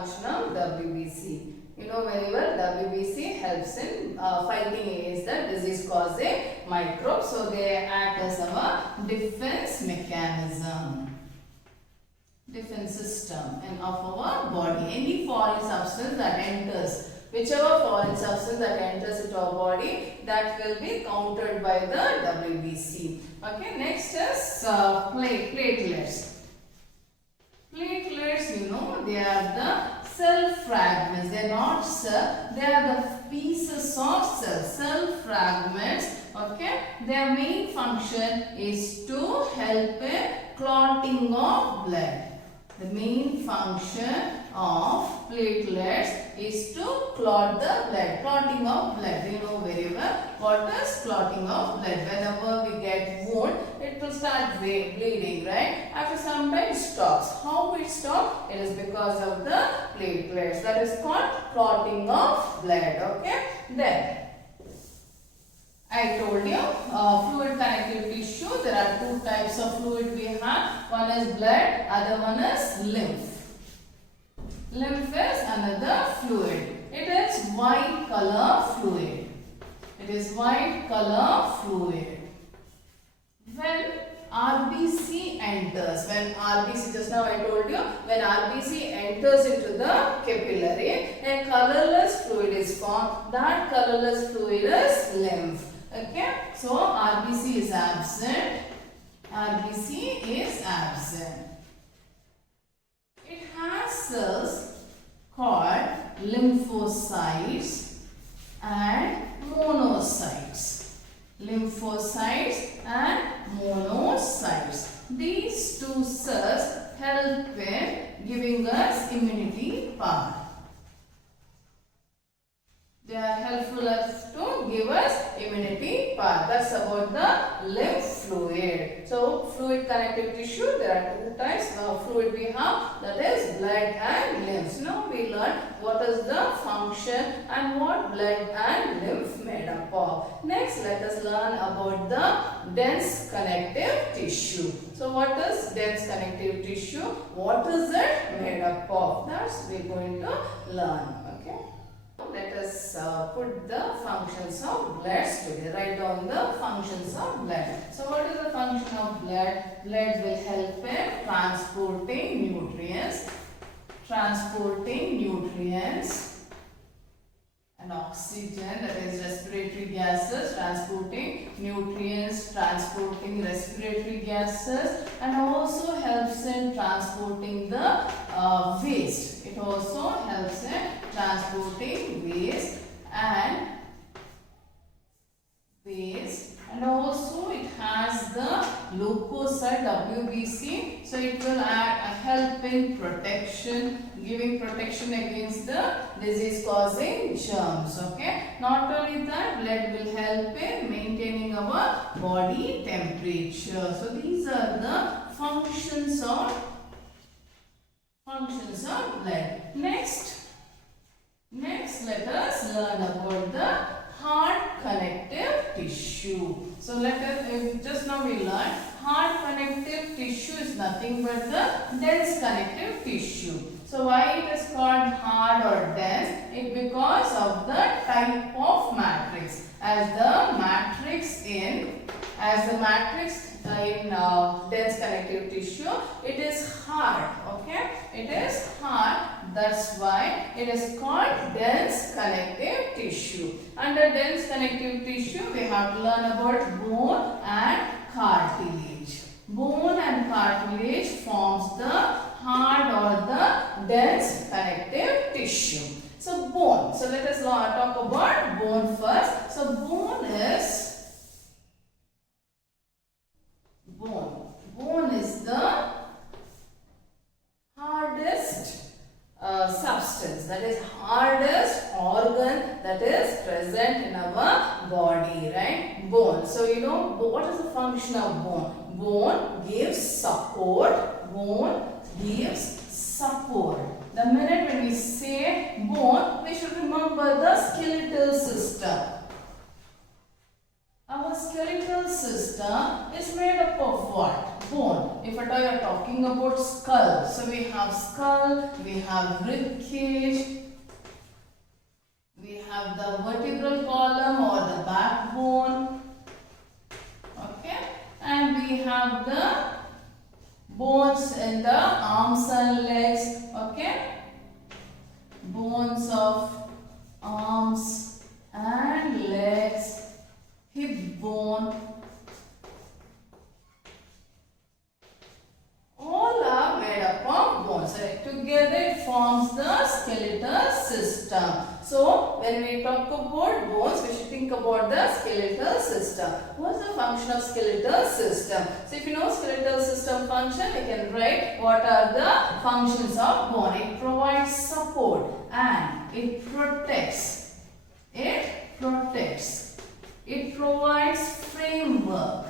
function of WBC? You know very well, WBC helps in fighting against the disease causing microbes. So they act as our defense mechanism, defense system and of our body. Any foreign substance that enters, whichever foreign substance that enters into our body, that will be countered by the WBC. Okay, next is platelets. Platelets, you know, they are the cell fragments. They are not cell, they are the pieces of cell fragments. Okay, their main function is to help in clotting of blood. The main function of platelets is to clot the blood, clotting of blood. You know very well what is clotting of blood. Whenever we get wound, it will start bleeding, right? After some time it stops. How it stops? It is because of the platelets. That is called clotting of blood. Okay. Then I told you fluid connective tissue. There are two types of fluid we have. One is blood, other one is lymph. Lymph is another fluid. It is white color fluid. It is white color fluid. When RBC enters, just now I told you, when RBC enters into the capillary, a colorless fluid is formed. That colorless fluid is lymph. Okay, so RBC is absent. RBC is absent. It has cells called lymphocytes and monocytes. Lymphocytes and monocytes. These two cells help in giving us immunity power. They are helpful as to give us immunity power. That's about the lymph fluid. So fluid connective tissue, there are two types of fluid we have, that is blood and lymph. Now we learn what is the function and what blood and lymph made up of. Next let us learn about the dense connective tissue. So what is dense connective tissue? What is it made up of? That's we are going to learn. Okay. Let us put the functions of blood today. Write down the functions of blood. So what is the function of blood? Blood will help in transporting nutrients and oxygen, that is respiratory gases, transporting nutrients, transporting respiratory gases, and also helps in transporting the waste. It also helps in transporting waste and also it has the leukocyte WBC, so it will help in protection, giving protection against the disease causing germs. Okay, not only that, blood will help in maintaining our body temperature. So these are the functions of blood. Next let us learn about the hard connective tissue. So let us, just now we learned hard connective tissue is nothing but the dense connective tissue. So why it is called hard or dense? It because of the type of matrix. As the matrix in dense connective tissue, it is hard. Okay, it is hard. That's why it is called dense connective tissue. Under dense connective tissue, we have to learn about bone and cartilage. Bone and cartilage forms the hard or the dense connective tissue. So bone. So let us talk about bone first. So bone is the hardest substance, that is hardest organ that is present in our body, right? Bone. So you know what is the function of bone? Bone gives support. The minute when we say bone, we should remember the skeletal system. Our skeletal system is made up of what? Bone. If at all you are talking about skull, so we have skull, we have rib cage, we have the vertebral column or the backbone, okay, and we have the bones in the arms and legs, okay, bones of arms and legs, hip bone, all are made up of bones. So together it forms the skeletal system. So when we talk about bones, we should think about the skeletal system. What is the function of skeletal system? So if you know skeletal system function, we can write what are the functions of bone. It provides support and it protects. It protects. It provides framework.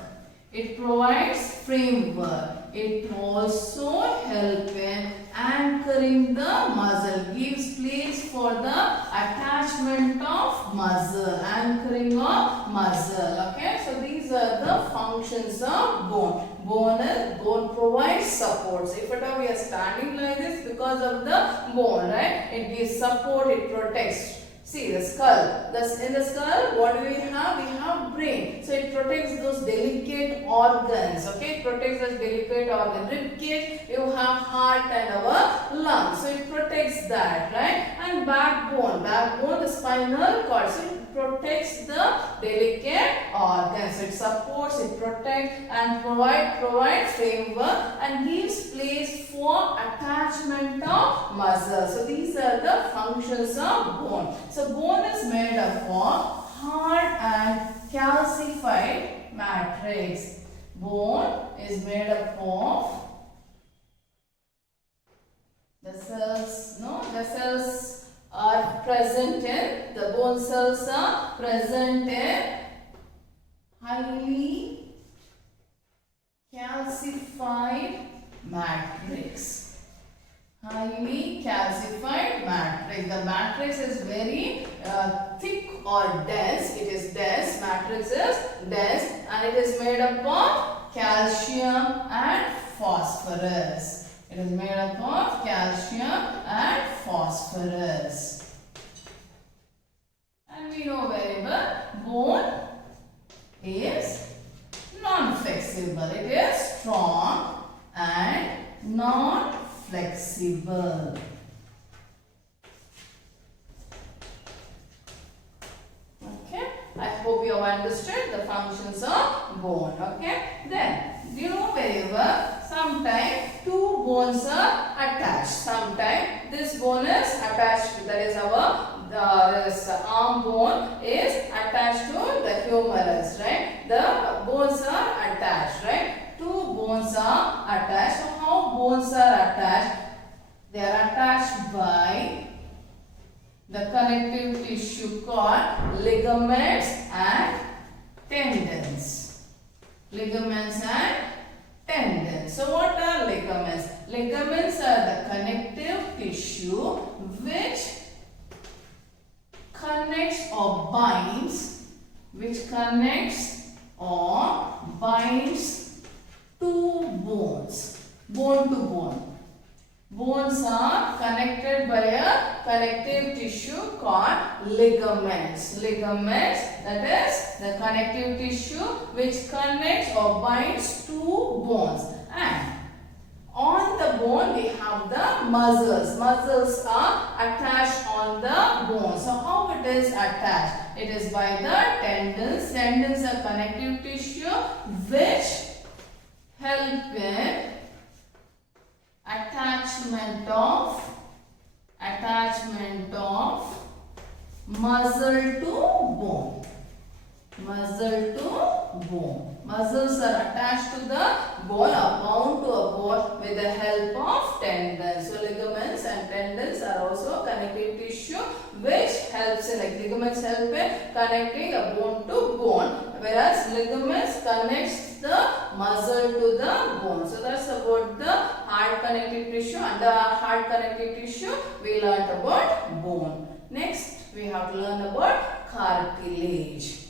It provides framework. It also helps in anchoring the muscle, gives place for the attachment of muscle, anchoring of muscle. Okay, so these are the functions of bone. Bone provides support. So if at all we are standing like this because of the bone, right? It gives support, it protects. See the skull. In the skull, what do we have? We have brain. So it protects those delicate organs. Okay, it protects those delicate organs. Rib cage, you have heart and our lungs. So it protects that, right? And backbone, the spinal cord. So it protects the delicate organs. So it supports, it protects and provides framework and gives place for attachment of muscle. So these are the functions of bone. So bone is made up of hard and calcified matrix. Bone is made up of the cells are present in, the bone cells are present in highly calcified matrix. Highly calcified matrix. The matrix is very thick or dense. It is dense. Matrix is dense and it is made up of calcium and phosphorus. It is made up of calcium and phosphorus. And we know very well, bone is non-flexible. It is strong and non-flexible. Okay, I hope you have understood the functions of bone. Okay, then you know very well, sometimes two bones are attached. Sometimes this bone is attached, that is our this arm bone is attached to the humerus, right? The bones are attached, right? Two bones are attached. So how bones are attached? They are attached by the connective tissue called ligaments and tendons. Ligaments and tendons. So what are ligaments? Ligaments are the connective tissue which connects or binds, two bones, bone to bone. Bones are connected by a connective tissue called ligaments. Ligaments, that is the connective tissue which connects or binds two bones. And on the bone we have the muscles. Muscles are attached on the bone. So how it is attached? It is by the tendons. Tendons are connective tissue which help in attachment of muscle to bone. Muscle to bone. Muscles are attached to the bone or bound to a bone with the help of tendons. So ligaments and tendons are also connective tissue which helps in, like ligaments help in connecting a bone to bone, whereas ligaments connects the muscle to the bone. So that's about the hard connective tissue. Under hard connective tissue we learnt about bone. Next we have to learn about cartilage.